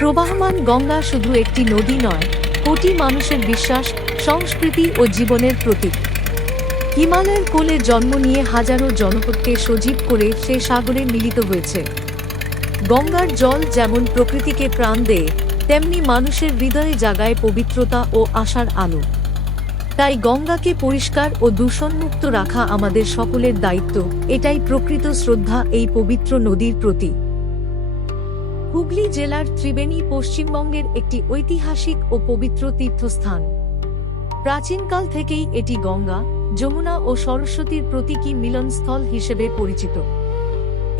প্রবাহমান গঙ্গা শুধু একটি নদী নয়, কোটি মানুষের বিশ্বাস, সংস্কৃতি ও জীবনের প্রতীক। হিমালয়ের কোলে জন্ম নিয়ে হাজারো জনপদকে সজীব করে সে সাগরে মিলিত হয়েছে। গঙ্গার জল যেমন প্রকৃতিকে প্রাণ দেয়, তেমনি মানুষের হৃদয়ে জাগায় পবিত্রতা ও আশার আলো। তাই গঙ্গাকে পরিষ্কার ও দূষণমুক্ত রাখা আমাদের সকলের দায়িত্ব। এটাই প্রকৃত শ্রদ্ধা এই পবিত্র নদীর প্রতি। হুগলি জেলার ত্রিবেণী পশ্চিমবঙ্গের একটি ঐতিহাসিক ও পবিত্র তীর্থস্থান। প্রাচীনকাল থেকেই এটি গঙ্গা, যমুনা ও সরস্বতীর প্রতীকী মিলনস্থল হিসেবে পরিচিত।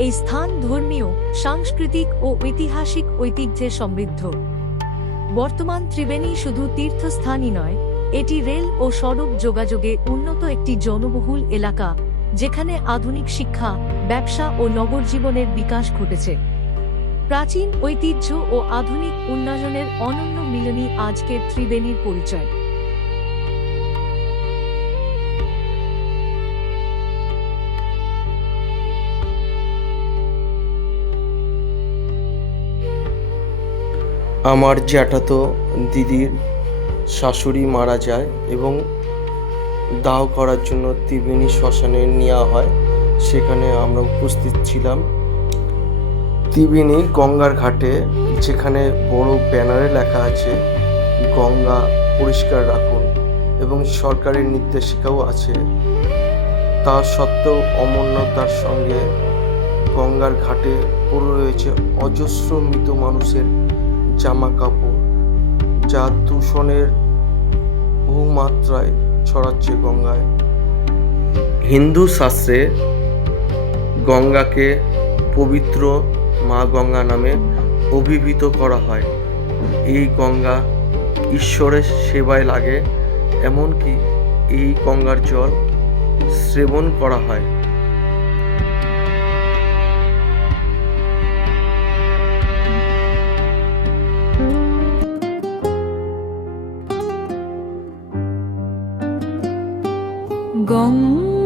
এই স্থান ধর্মীয়, সাংস্কৃতিক ও ঐতিহাসিক ঐতিহ্যে সমৃদ্ধ। বর্তমান ত্রিবেণী শুধু তীর্থস্থানই নয়, এটি রেল ও সড়ক যোগাযোগে উন্নত একটি জনবহুল এলাকা, যেখানে আধুনিক শিক্ষা, ব্যবসা ও নগর জীবনের বিকাশ ঘটেছে। প্রাচীন ঐতিহ্য ও আধুনিক উন্নয়নের অনন্য মিলনই আজকের ত্রিবেণীর পরিচয়। আমার জ্যাঠাতো দিদির শাশুড়ি মারা যায় এবং দাহ করার জন্য ত্রিবেণী শ্মশানে নেওয়া হয়। সেখানে আমরা উপস্থিত ছিলাম। ত্রিবেণী গঙ্গার ঘাটে, যেখানে বড় ব্যানারে লেখা আছে গঙ্গা পরিষ্কার রাখুন এবং সরকারি নির্দেশিকাও আছে। তা সত্ত্বেও অমরতার সঙ্গে গঙ্গার ঘাটে পড়ে রয়েছে অজস্র মৃত মানুষের জামা কাপড়, যা দূষণের বহুমাত্রায় ছড়াচ্ছে গঙ্গায়। হিন্দু শাস্ত্রে গঙ্গাকে পবিত্র মা গঙ্গা নামে অভিহিত করা হয়। এই গঙ্গা ঈশ্বরের সেবায় লাগে, এমনকি এই গঙ্গার জল সেবন করা হয়। গঙ্গা